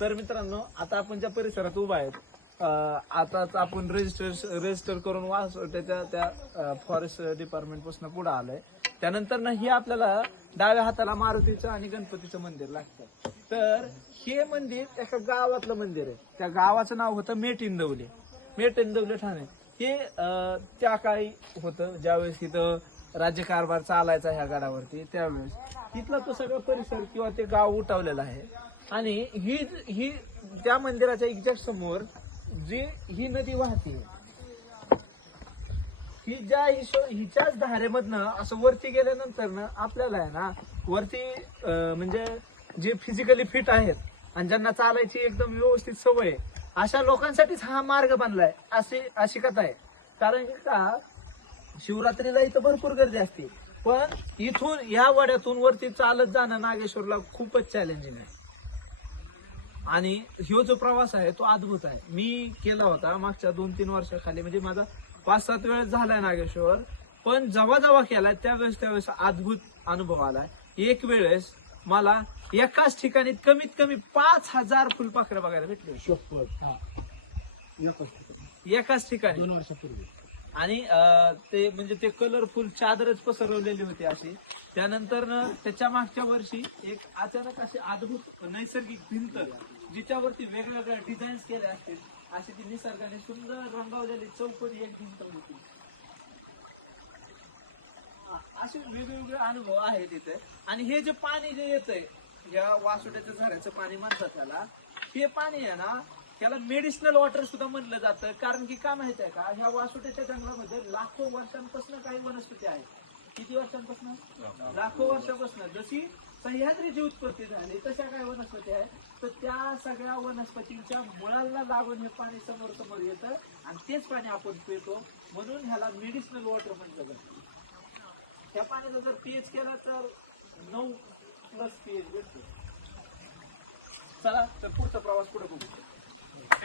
तर मित्रांनो, आता आपण ज्या परिसरात उभा आहेत, आताच आपण रजिस्टर करून वासोट्याच्या त्या फॉरेस्ट डिपार्टमेंट पासून पुढे आलोय. त्यानंतर ना ही आपल्याला डाव्या हाताला मारुतीचं आणि गणपतीचं मंदिर लागतं. तर हे मंदिर एका गावातलं मंदिर आहे. त्या गावाचं नाव होतं मेटिंदवले ठाणे. हे त्या काळी होतं ज्यावेळेस इथं राज्यकारभार चालायचा ह्या गडावरती, त्यावेळेस तिथला तो सगळा परिसर किंवा ते गाव उठवलेला आहे. आणि ही त्या मंदिराच्या एक्झॅक्ट समोर जी ही नदी वाहते, हिच्याच धारेमधनं असं वरती गेल्यानंतर ना आपल्याला आहे ना वरती म्हणजे जे फिजिकली फिट आहेत आणि ज्यांना चालायची एकदम व्यवस्थित सवय आहे, अशा लोकांसाठीच हा मार्ग बनलाय अशी कथा आहे. कारण की का शिवरात्रीला इथं भरपूर गर्दी असते, पण इथून या वड्यातून वरती चालत जाणं नागेश्वरला खूपच चॅलेंजिंग आहे. आणि ह्यो जो प्रवास आहे तो अद्भुत आहे. मी केला होता मागच्या 2-3 वर्षाखाली, म्हणजे माझा 5-7 वेळेस झालाय नागेश्वर. पण जेव्हा केलाय त्यावेळेस अद्भुत अनुभव आलाय. एक वेळेस मला एकाच ठिकाणी कमीत कमी 5,000 फुलपाखरं बघायला भेटले. एकाच ठिकाणी 2 वर्षापूर्वी. आणि ते म्हणजे ते कलरफुल चादरच पसरवलेली होती अशी. त्यानंतर त्याच्या मागच्या वर्षी एक अचानक अशी अद्भुत नैसर्गिक भिंत जिच्यावरती वेगवेगळ्या डिझाईन्स केल्या असतील अशी ती निसर्गाने सुंदर रंगवलेली चौकोनी एक भिंत होती. असे वेगवेगळे अनुभव आहेत तिथे. आणि हे जे पाणी जे येतंय, या वासोट्याच्या झऱ्याचं पाणी म्हणतात त्याला, हे पाणी आहे ना त्याला मेडिसिनल वॉटर सुद्धा म्हणलं जातं. कारण की का माहित आहे का, ह्या वासोट्याच्या जंगलामध्ये लाखो वर्षांपासून काही वनस्पती आहेत. किती वर्षांपासून? लाखो वर्षांपासून. जशी सह्याद्रीची उत्पत्ती झाली तशा काही वनस्पती आहेत. तर त्या सगळ्या वनस्पतींच्या मुळांना लागून हे पाणी समोर येतं आणि तेच पाणी आपण पितो. म्हणून ह्याला मेडिसिनल वॉटर म्हटलं जातं. त्या पाण्याचा जर पीएच केला तर 9+ पीएच भेटतो. चला तर पुढचा प्रवास पुढे बघू.